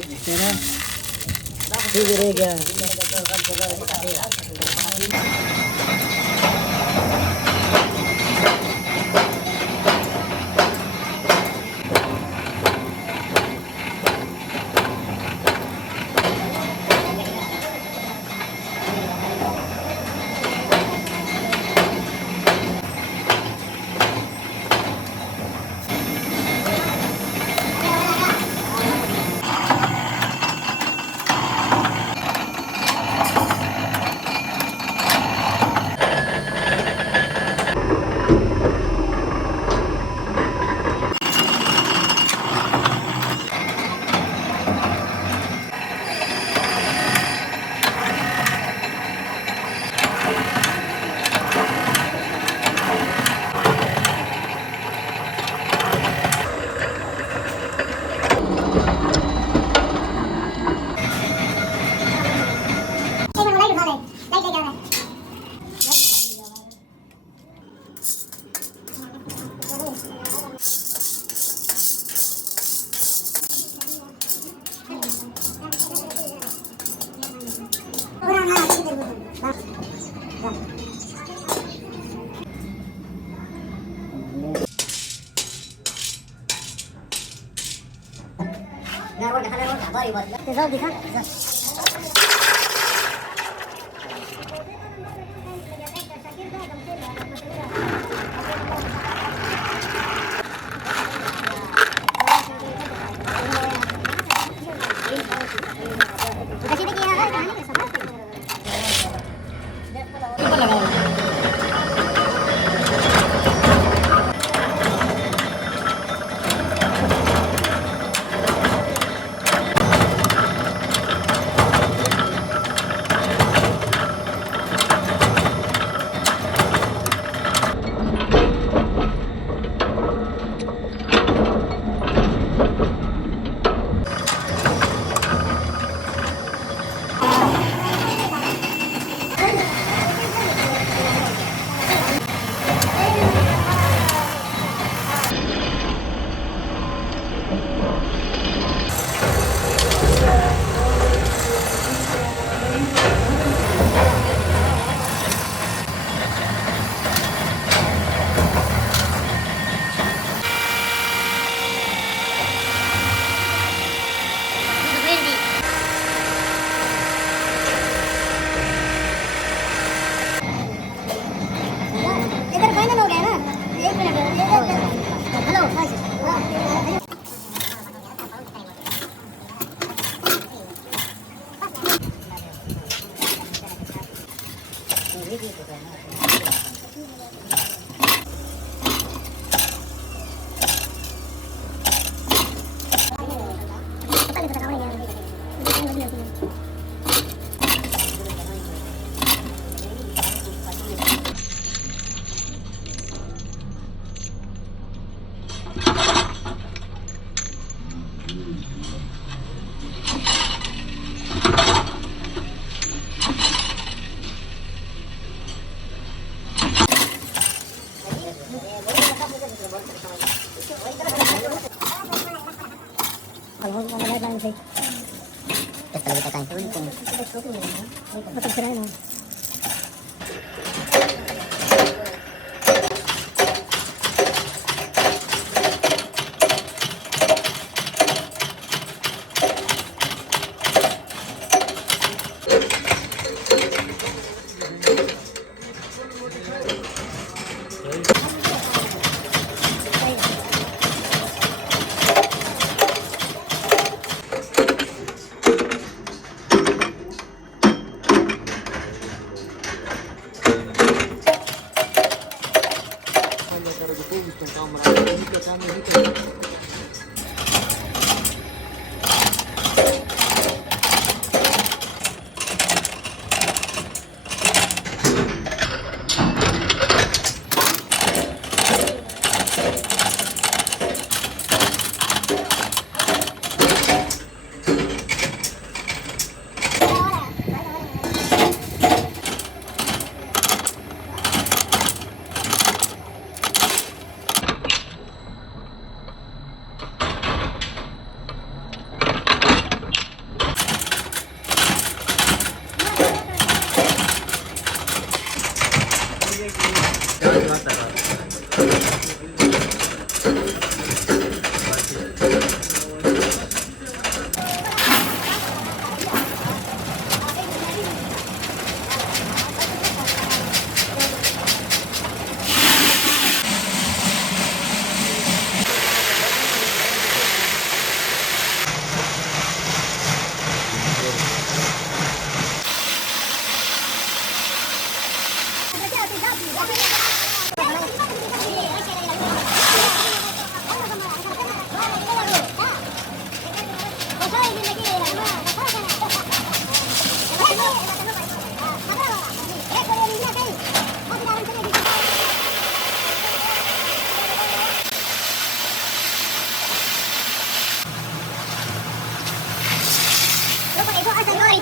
ठीक रह गया। जाऊ दे का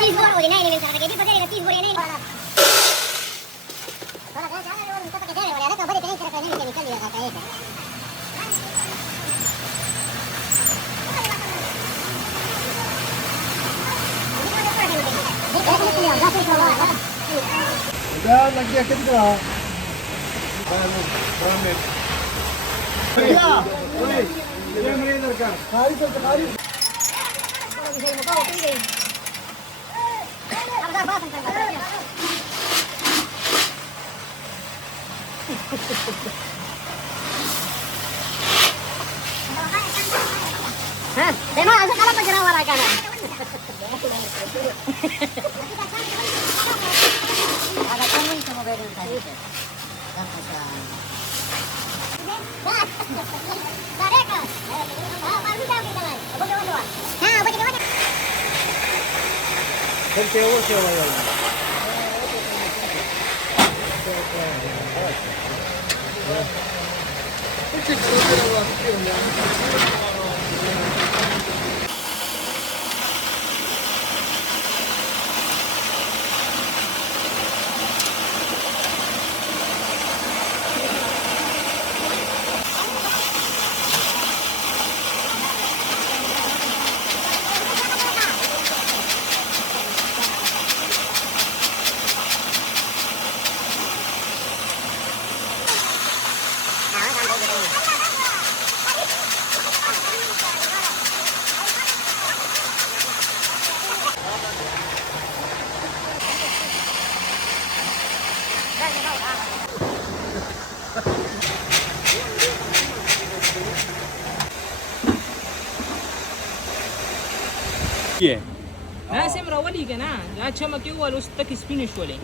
चीज बोल बोली नहीं मिल सकता कि पता चीज बोली नहीं थोड़ा सा ज्यादा लोग निकल के दे रहे वाले तो बड़े कहीं तरह नहीं निकल लिया था एक udah lagi yakin ka iya woi dia merender ka kali sekali bisa mo ko tingin ada ba san kan ha demo asa kala pa ginawa ra kana ada kamu itu mau beda tadi kan masa Sareka. Baru tahu kita lagi. Bagaimana? Nah, bagaimana? kan tewo sewa ya Yeah. Nah, saya merawali kan ah. Ya cuma kau harus tak finish boleh.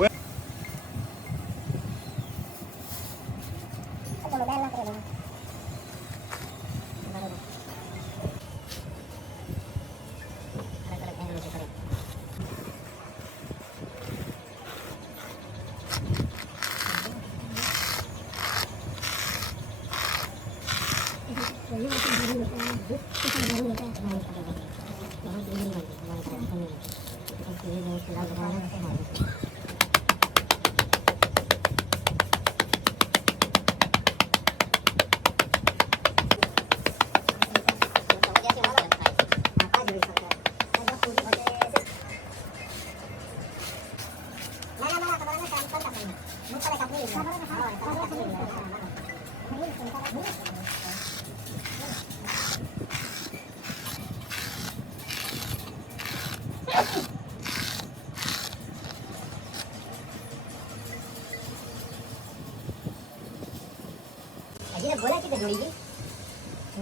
Jadi bola kita dulu ini.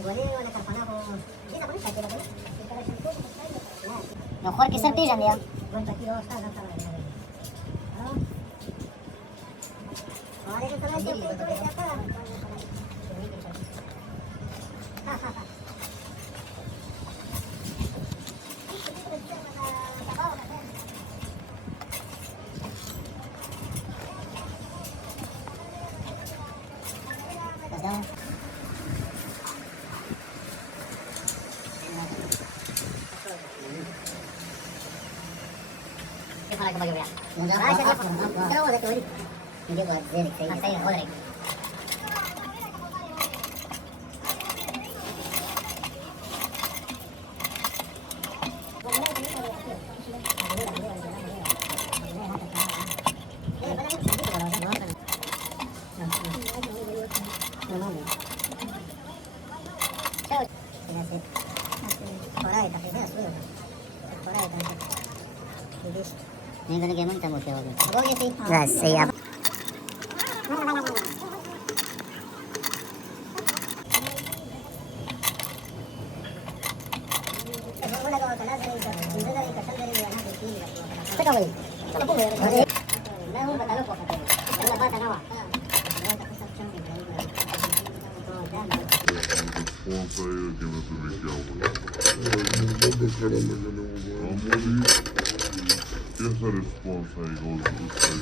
Boleh वाला करपाना हो ये सब नहीं करते बता ना खर के सरती जाने यार गणपति व्यवस्था करता है और एक तरह से तो जाता हां हां Para ke bagaimana? Terus ada tuh. Ini buat zerik saya oleh. Ini kan gimana kamu tahu? Oh iya sih. Nah, siap. Essa resposta aí goes to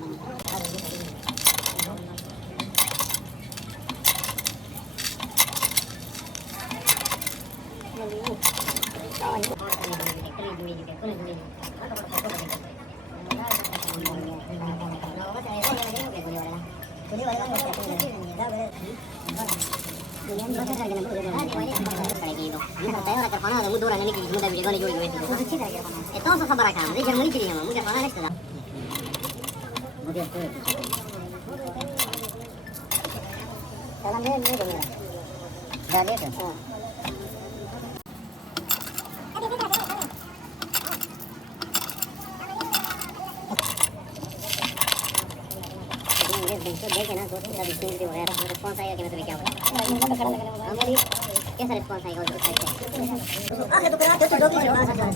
the देखे ना सोच मेरा बिजनेस भी हो गया था रिस्पांस आएगा कि मैं तुम्हें क्या बोलूं हमारी कैसा रिस्पांस आएगा उस साइड से आगे तो करा तो डोगी से बात कर रहा है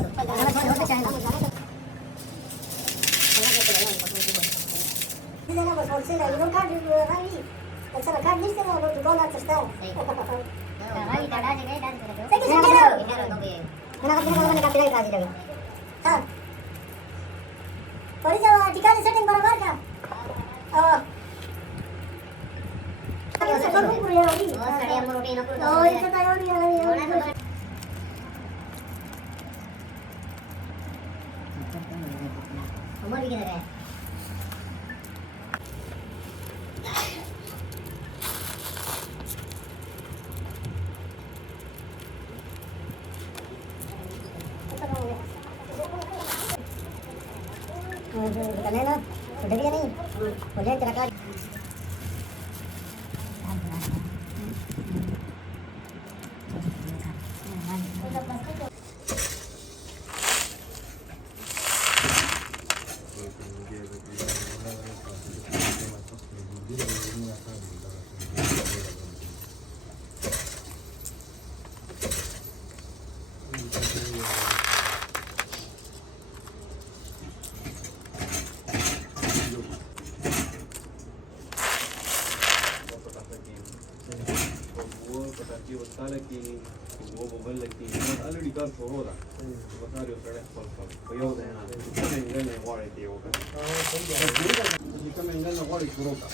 Bisogna per forza non cade vai pensa la carne se no tu non la sta भाई दादा जी गए दादा sai che c'è मैंने non capire il caso lagi ha poi già ठिकाने सेटिंग बराबर का बहुत सारे हम रोटी नको oh itu tayo उम्र भी किधर है करने ना तो डरिए नहीं बोले तेरा का لكن هو موبايل لكن قال لي كان صورة بطاري وصار يحصل فيوضع هنا كم ينقلنا وارد يوكا كم ينقلنا وارد كروكا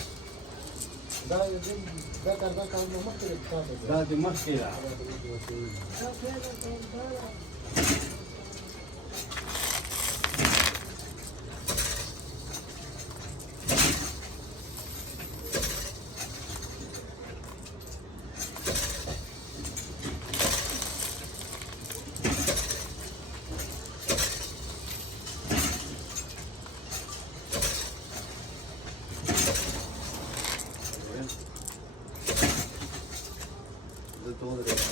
ده دي مشكلة todo derecho.